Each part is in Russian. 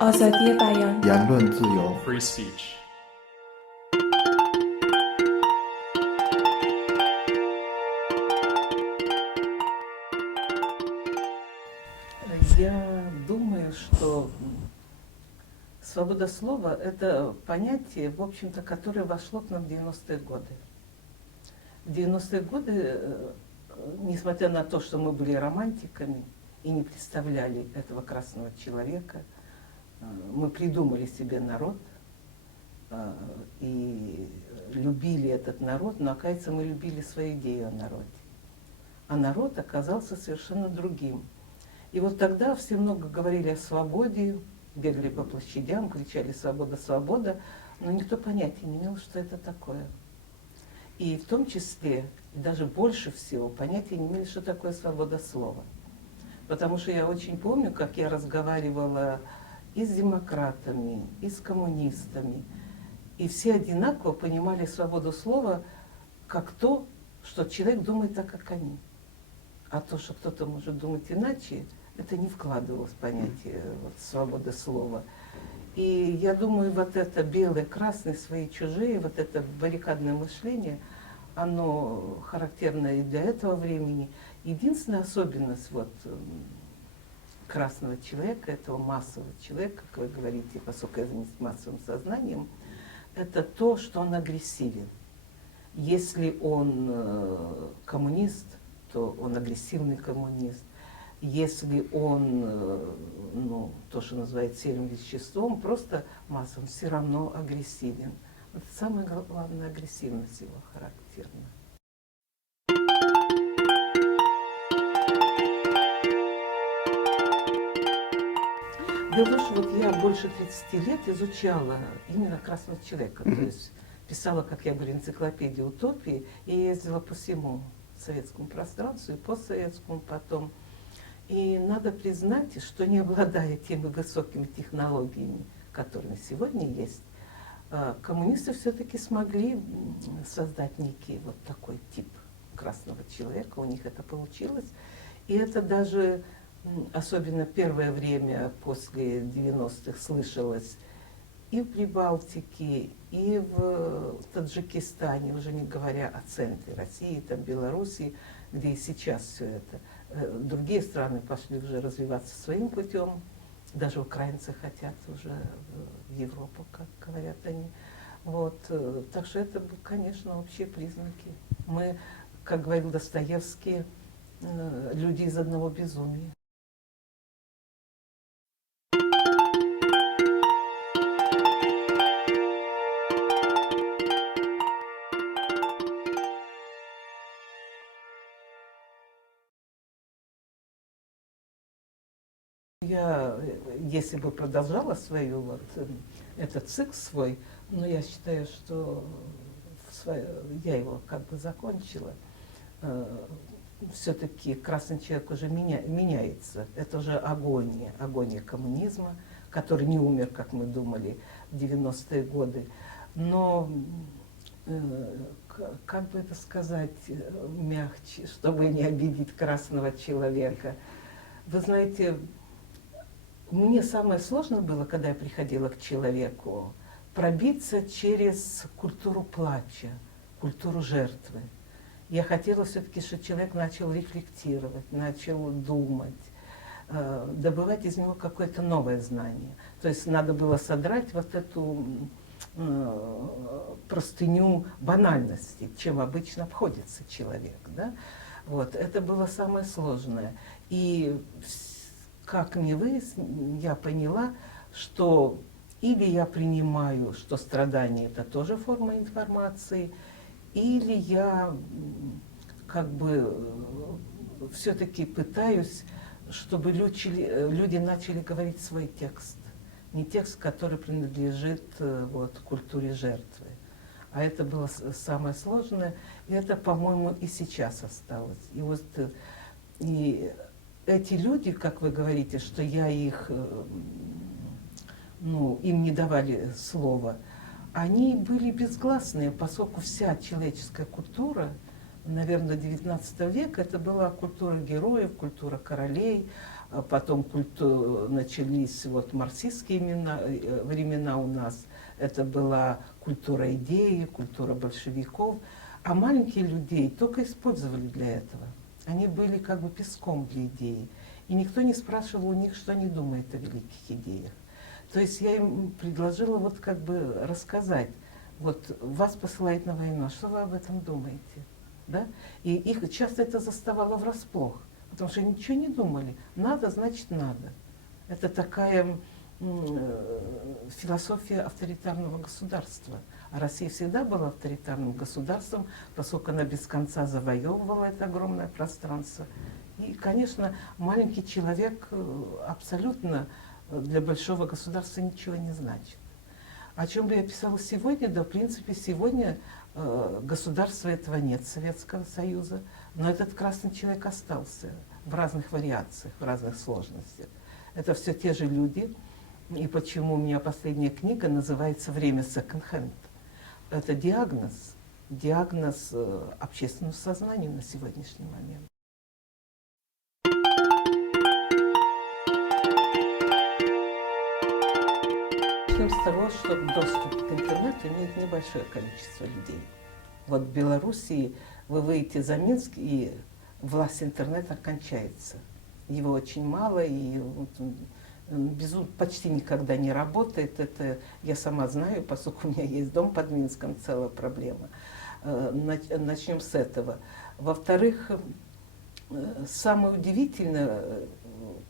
آزادی بیان 言论自由、 free speech. Я думаю, что свобода слова – это понятие, в общем-то, которое вошло к нам в 90-е годы. В 90-е годы, несмотря на то, что мы были романтиками и не представляли этого красного человека, мы придумали себе народ и любили этот народ, но, оказывается, мы любили свою идею о народе. А народ оказался совершенно другим. И вот тогда все много говорили о свободе, бегали по площадям, кричали «свобода, свобода», но никто понятия не имел, что это такое. И в том числе, и даже больше всего, понятия не имели, что такое свобода слова. Потому что я очень помню, как я разговаривала и с демократами, и с коммунистами, и все одинаково понимали свободу слова как то, что человек думает так, как они. А то, что кто-то может думать иначе, это не вкладывалось в понятие свободы слова. И я думаю, вот это белое, красное, свои, чужие, вот это баррикадное мышление, оно характерно и для этого времени. Единственная особенность красного человека, этого массового человека, как вы говорите, поскольку я занимаюсь массовым сознанием, это то, что он агрессивен. Если он коммунист, то он агрессивный коммунист. Если он, то, что называют серым веществом, просто массовым, все равно агрессивен. Это самая главная агрессивность его характерна. Дело в том, что вот я больше 30 лет изучала именно красного человека, то есть писала, как я говорю, энциклопедию утопии, и ездила по всему советскому пространству и постсоветскому потом. И надо признать, что не обладая теми высокими технологиями, которые сегодня есть, коммунисты все-таки смогли создать некий вот такой тип красного человека, у них это получилось. И это даже, особенно первое время после 90-х, слышалось и в Прибалтике, и в Таджикистане, уже не говоря о центре России, там, Белоруссии, где и сейчас все это. Другие страны пошли уже развиваться своим путем, даже украинцы хотят уже в Европу, как говорят они. Вот. Так что это, конечно, общие признаки. Мы, как говорил Достоевский, люди из одного безумия. Я, если бы продолжала свою этот цикл свой, но я считаю, что я его как бы закончила. Все-таки красный человек уже меняется. Это уже агония коммунизма, который не умер, как мы думали, в 90-е годы. Но, как бы это сказать мягче, чтобы не обидеть красного человека. Вы знаете, мне самое сложное было, когда я приходила к человеку, пробиться через культуру плача, культуру жертвы. Я хотела все-таки, чтобы человек начал рефлектировать, начал думать, добывать из него какое-то новое знание. То есть надо было содрать вот эту простыню банальности, чем обычно обходится человек. Да? Вот. Это было самое сложное. И как мне я поняла, что или я принимаю, что страдание – это тоже форма информации, или я как бы все-таки пытаюсь, чтобы люди начали говорить свой текст. Не текст, который принадлежит культуре жертвы. А это было самое сложное, и это, по-моему, и сейчас осталось. И эти люди, как вы говорите, что я их, им не давали слова, они были безгласные, поскольку вся человеческая культура, наверное, до XIX века, это была культура героев, культура королей, потом начались вот марксистские времена у нас. Это была культура идеи, культура большевиков. А маленькие людей только использовали для этого. Они были как бы песком для идеи. И никто не спрашивал у них, что они думают о великих идеях. То есть я им предложила вот как бы рассказать. Вот вас посылают на войну, а что вы об этом думаете? Да? И их часто это заставало врасплох, потому что ничего не думали. Надо, значит надо. Это такая философия авторитарного государства. А Россия всегда была авторитарным государством, поскольку она без конца завоевывала это огромное пространство. И, конечно, маленький человек абсолютно для большого государства ничего не значит. О чем бы я писала сегодня? Да, в принципе, сегодня государства этого нет, Советского Союза, но этот красный человек остался в разных вариациях, в разных сложностях. Это все те же люди. И почему у меня последняя книга называется «Время секонд-хенд». Это диагноз общественному сознанию на сегодняшний момент. Начнем с того, что доступ к интернету имеет небольшое количество людей. Вот в Белоруссии вы выйдете за Минск, и власть интернета кончается. Его очень мало, и почти никогда не работает. Это я сама знаю, поскольку у меня есть дом под Минском, целая проблема. Начнем с этого. Во-вторых, самое удивительное,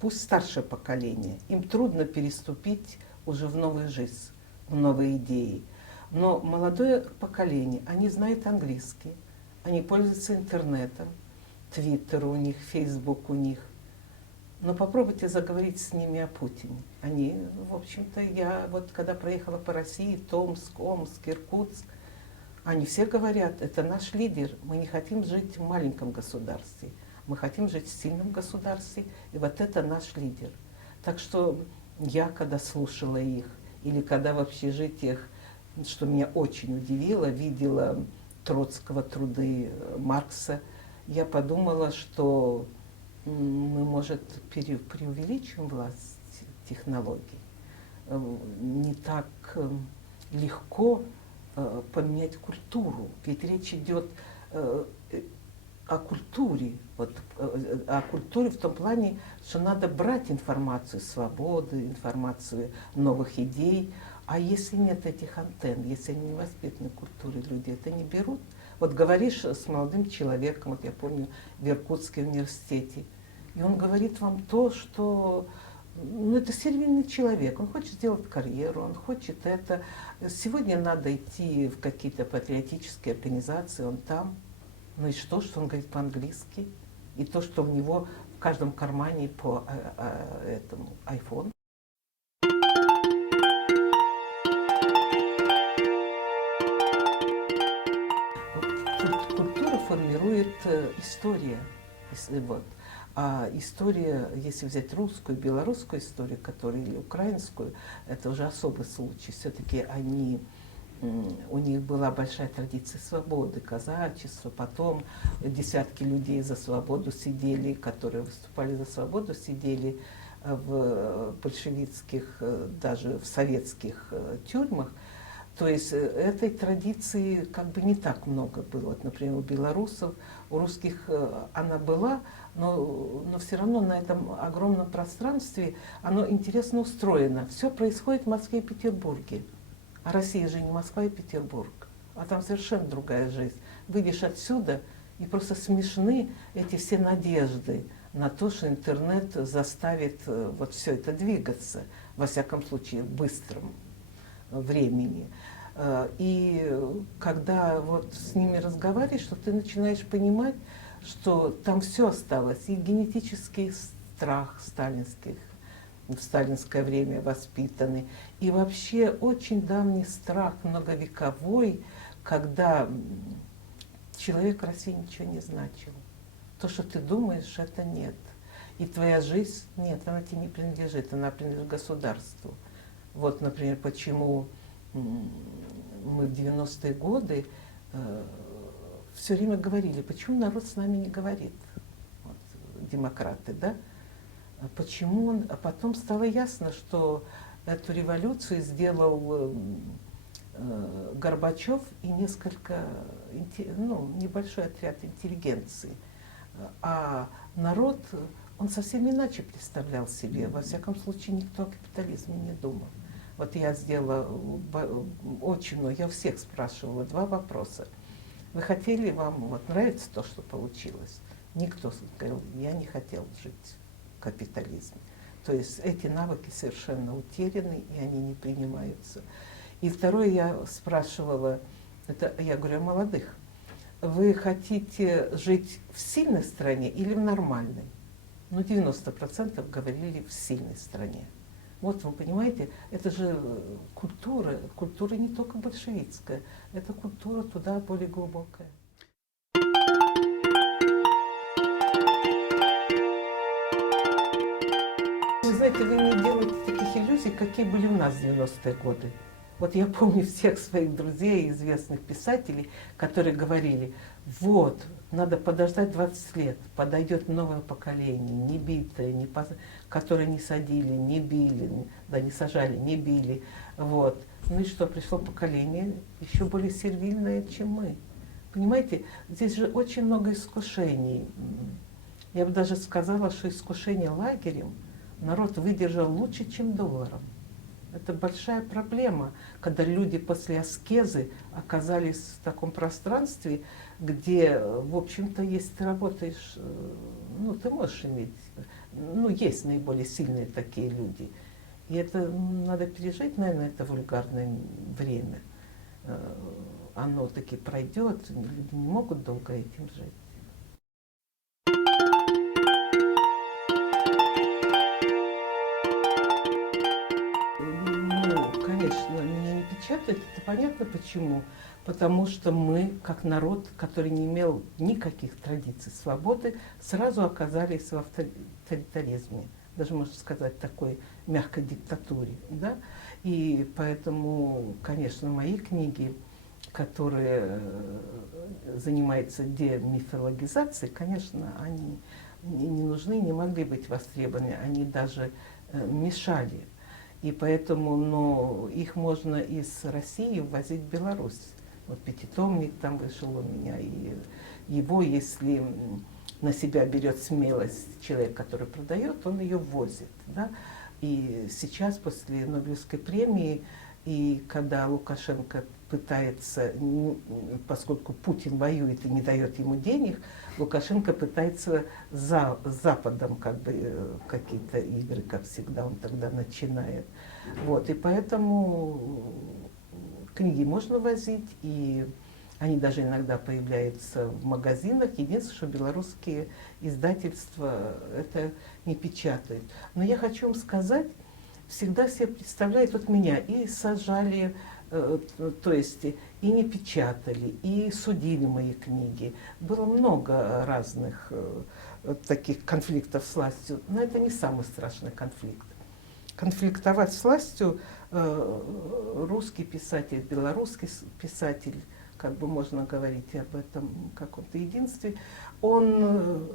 пусть старшее поколение, им трудно переступить уже в новую жизнь, в новые идеи. Но молодое поколение, они знают английский, они пользуются интернетом, Твиттер у них, Фейсбук у них. Но попробуйте заговорить с ними о Путине. Они, в общем-то, я вот когда проехала по России, Томск, Омск, Иркутск, они все говорят, это наш лидер, мы не хотим жить в маленьком государстве, мы хотим жить в сильном государстве, и вот это наш лидер. Так что я, когда слушала их, или когда в общежитиях, что меня очень удивило, видела Троцкого, труды Маркса, я подумала, что мы, может, преувеличим власть технологий. Не так легко поменять культуру. Ведь речь идет о культуре. Вот, о культуре в том плане, что надо брать информацию свободы, информацию новых идей. А если нет этих антенн, если они не воспитаны в культуре, люди это не берут. Вот говоришь с молодым человеком, вот я помню, в Иркутском университете, и он говорит вам то, что это сервильный человек, он хочет сделать карьеру, он хочет это. Сегодня надо идти в какие-то патриотические организации, он там. Ну и что он говорит по-английски? И то, что у него в каждом кармане по этому iPhone. Культура формирует история. Вот. А история, если взять русскую, белорусскую историю, или украинскую, это уже особый случай. Все-таки у них была большая традиция свободы, казачества, потом десятки людей за свободу сидели, которые выступали за свободу, сидели в большевистских, даже в советских тюрьмах. То есть этой традиции как бы не так много было. Вот, например, у белорусов, у русских она была, но все равно на этом огромном пространстве оно интересно устроено. Все происходит в Москве и Петербурге. А Россия же не Москва и Петербург, а там совершенно другая жизнь. Выйдешь отсюда, и просто смешны эти все надежды на то, что интернет заставит вот все это двигаться, во всяком случае, в быстром времени. И когда вот с ними разговариваешь, что ты начинаешь понимать, что там все осталось, и генетический страх сталинских, в сталинское время воспитанный, и вообще очень давний страх, многовековой, когда человек в России ничего не значил. То, что ты думаешь, это нет. И твоя жизнь, нет, она тебе не принадлежит, она принадлежит государству. Вот, например, почему мы в 90-е годы все время говорили, почему народ с нами не говорит, вот, демократы, да? Почему он... А потом стало ясно, что эту революцию сделал Горбачев и несколько, ну, небольшой отряд интеллигенции. А народ, он совсем иначе представлял себе. Во всяком случае, никто о капитализме не думал. Вот я сделала очень много, я у всех спрашивала 2 вопроса. Вы хотели, вам вот нравится то, что получилось? Никто сказал, я не хотел жить в капитализме. То есть эти навыки совершенно утеряны, и они не принимаются. И второе, я спрашивала, это я говорю о молодых, вы хотите жить в сильной стране или в нормальной? Ну, 90% говорили в сильной стране. Вот вы понимаете, это же культура не только большевистская, это культура туда более глубокая. Вы знаете, вы не делаете таких иллюзий, какие были у нас в 90-е годы. Вот я помню всех своих друзей, известных писателей, которые говорили, вот, надо подождать 20 лет, подойдет новое поколение, не битое, которое не садили, не били, да не сажали, не били. Вот. Ну и что, пришло поколение еще более сервильное, чем мы. Понимаете, здесь же очень много искушений. Я бы даже сказала, что искушение лагерем народ выдержал лучше, чем долларом. Это большая проблема, когда люди после аскезы оказались в таком пространстве, где, в общем-то, если ты работаешь, ну, ты можешь иметь, ну, есть наиболее сильные такие люди. И это надо пережить, наверное, это вульгарное время. Оно таки пройдет, люди не могут долго этим жить. Меня не печатают, это понятно почему. Потому что мы, как народ, который не имел никаких традиций свободы, сразу оказались в авторитаризме. Даже, можно сказать, такой мягкой диктатуре. Да? И поэтому, конечно, мои книги, которые занимаются демифологизацией, конечно, они не нужны, не могли быть востребованы, они даже мешали. И поэтому, но их можно из России ввозить в Беларусь. Вот пятитомник там вышел у меня, и его, если на себя берет смелость человек, который продает, он ее ввозит. Да? И сейчас, после Нобелевской премии, и когда Лукашенко пытается, поскольку Путин воюет и не дает ему денег, Лукашенко пытается с Западом как бы какие-то игры, как всегда, он тогда начинает. Вот, и поэтому книги можно возить, и они даже иногда появляются в магазинах. Единственное, что белорусские издательства это не печатают. Но я хочу вам сказать, всегда себе представляют, вот меня и сажали, то есть и не печатали, и судили мои книги. Было много разных таких конфликтов с властью, но это не самый страшный конфликт. Конфликтовать с властью русский писатель, белорусский писатель, как бы можно говорить об этом каком-то единстве, он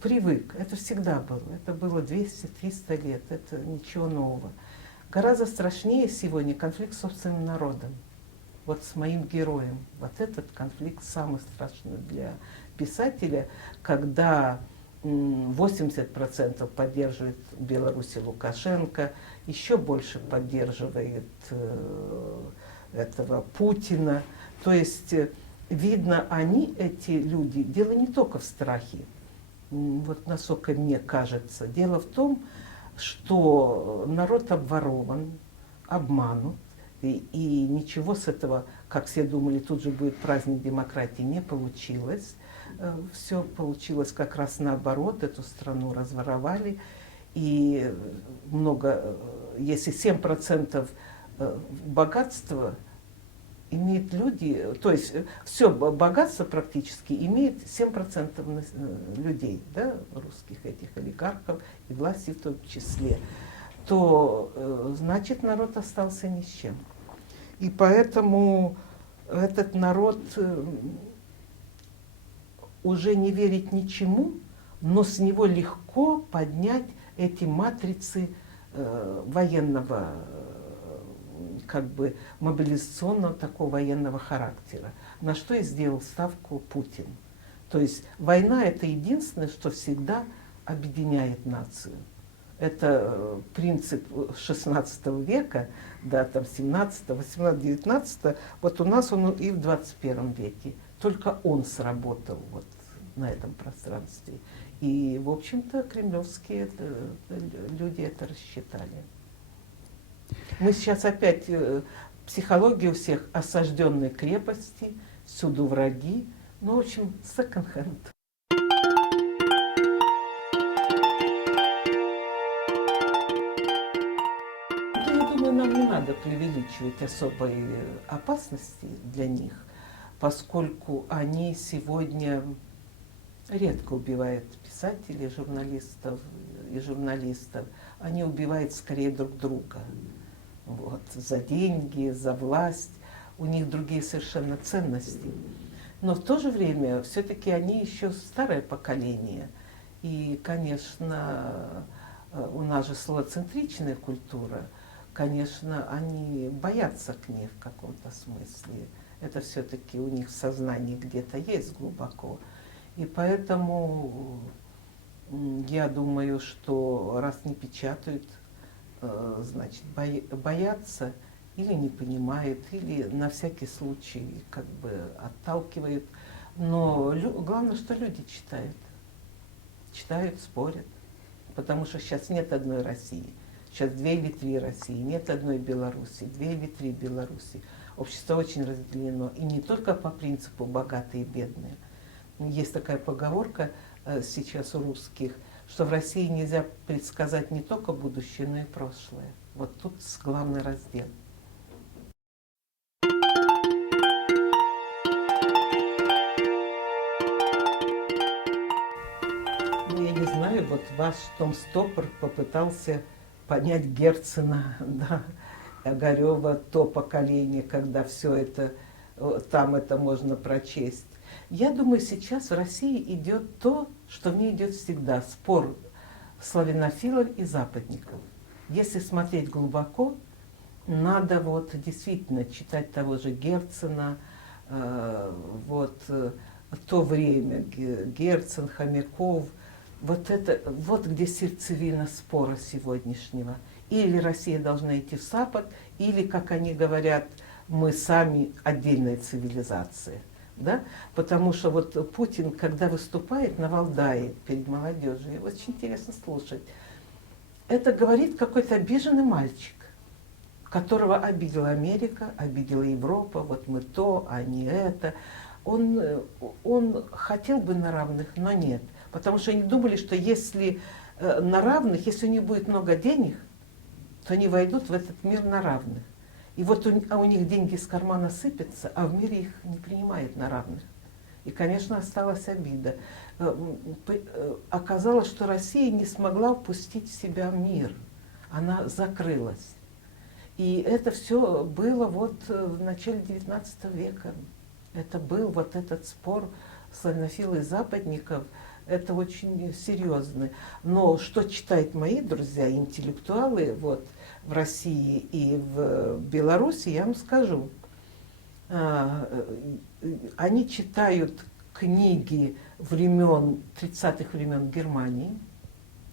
привык, это всегда было, это было 200-300 лет, это ничего нового. Гораздо страшнее сегодня конфликт с собственным народом, вот с моим героем. Вот этот конфликт самый страшный для писателя, когда 80% поддерживает в Беларуси Лукашенко, еще больше поддерживает этого Путина. То есть, видно, они, эти люди, дело не только в страхе, вот насколько мне кажется. Дело в том, что народ обворован, обманут, и ничего с этого, как все думали, тут же будет праздник демократии, не получилось. Все получилось как раз наоборот, эту страну разворовали, и много, если 7% богатства имеют люди, то есть все богатство практически имеет 7% людей, да, русских этих олигархов и власти в том числе, то значит народ остался ни с чем. И поэтому этот народ уже не верит ничему, но с него легко поднять эти матрицы военного, как бы мобилизационного такого военного характера, на что и сделал ставку Путин. То есть война — это единственное, что всегда объединяет нацию. Это принцип XVI века, да, там 17, 18, 19, вот у нас он и в 21 веке. Только он сработал вот на этом пространстве. И, в общем-то, кремлевские люди это рассчитали. Мы сейчас опять, психология у всех осажденной крепости, всюду враги, ну, в общем, секонд-хенд. Я думаю, нам не надо преувеличивать особой опасности для них, поскольку они сегодня редко убивают писателей, журналистов и журналистов. Они убивают скорее друг друга. Вот, за деньги, за власть. У них другие совершенно ценности. Но в то же время все-таки они еще старое поколение. И, конечно, у нас же словоцентричная культура. Конечно, они боятся книг в каком-то смысле. Это все-таки у них в сознании где-то есть глубоко. И поэтому я думаю, что раз не печатают, значит, боятся или не понимают, или на всякий случай как бы отталкивают. Но главное, что люди читают. Читают, спорят. Потому что сейчас нет одной России. Сейчас 2 или 3 России. Нет одной Беларуси. 2 или 3 Беларуси. Общество очень разделено. И не только по принципу богатые и бедные. Есть такая поговорка сейчас у русских, что в России нельзя предсказать не только будущее, но и прошлое. Вот тут главный раздел. Ну, я не знаю, вот ваш Том Стоппер попытался понять Герцена, да, Огарева, то поколение, когда все это, там это можно прочесть. Я думаю, сейчас в России идет то, что в ней идет всегда, спор славянофилов и западников. Если смотреть глубоко, надо вот действительно читать того же Герцена, вот то время, Герцен, Хомяков, вот это, вот где сердцевина спора сегодняшнего. Или Россия должна идти в Запад, или, как они говорят, мы сами отдельная цивилизация. Да? Потому что вот Путин, когда выступает на Валдае перед молодежью, очень интересно слушать. Это говорит какой-то обиженный мальчик, которого обидела Америка, обидела Европа, вот мы то, а не это. Он хотел бы на равных, но нет. Потому что они думали, что если на равных, если у них будет много денег, то они войдут в этот мир на равных. И вот у них деньги из кармана сыпятся, а в мире их не принимают на равных. И, конечно, осталась обида. Оказалось, что Россия не смогла впустить в себя мир. Она закрылась. И это все было вот в начале XIX века. Это был вот этот спор славянофилов и западников. Это очень серьезно. Но что читают мои друзья, интеллектуалы, вот, в России и в Беларуси, я вам скажу. Они читают книги времен, 30-х времен Германии,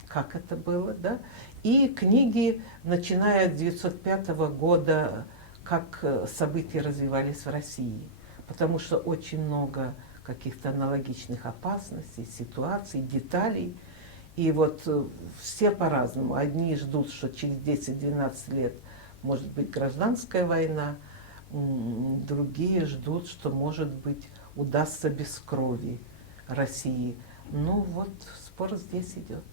как это было, да, и книги, начиная с 1905 года, как события развивались в России. Потому что очень много каких-то аналогичных опасностей, ситуаций, деталей. И вот все по-разному. Одни ждут, что через 10-12 лет может быть гражданская война, другие ждут, что, может быть, удастся без крови России. Ну вот, спор здесь идет.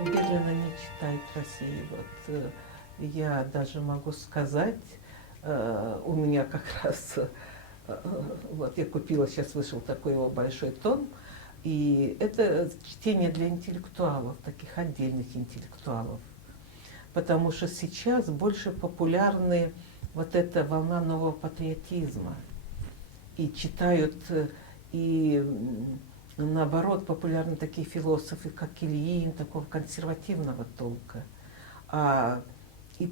Медленно не читает России. Вот, я даже могу сказать, у меня как раз, вот я купила, сейчас вышел такой его большой том, и это чтение для интеллектуалов, таких отдельных интеллектуалов. Потому что сейчас больше популярны вот эта волна нового патриотизма. и читают, и наоборот популярны такие философы, как Ильин, такого консервативного толка. И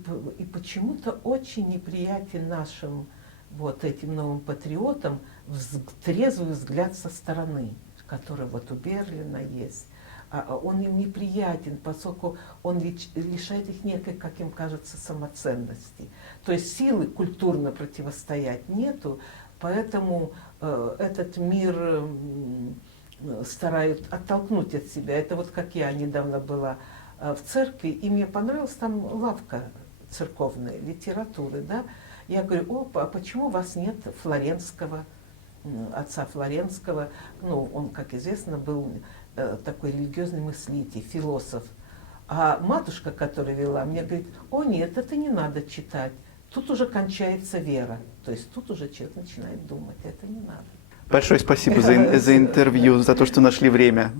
почему-то очень неприятен нашим вот этим новым патриотам трезвый взгляд со стороны, который вот у Берлина есть. Он им неприятен, поскольку он лишает их некой, как им кажется, самоценности. То есть силы культурно противостоять нету, поэтому этот мир стараются оттолкнуть от себя. Это вот как я недавно была в церкви, и мне понравилась там лавка церковной литературы, да. Я говорю: опа, а почему у вас нет Флоренского, отца Флоренского? Ну, он, как известно, был такой религиозный мыслитель, философ. А матушка, которая вела, мне говорит: о нет, это не надо читать, тут уже кончается вера. То есть тут уже человек начинает думать, это не надо. Большое спасибо за интервью, за то, что нашли время.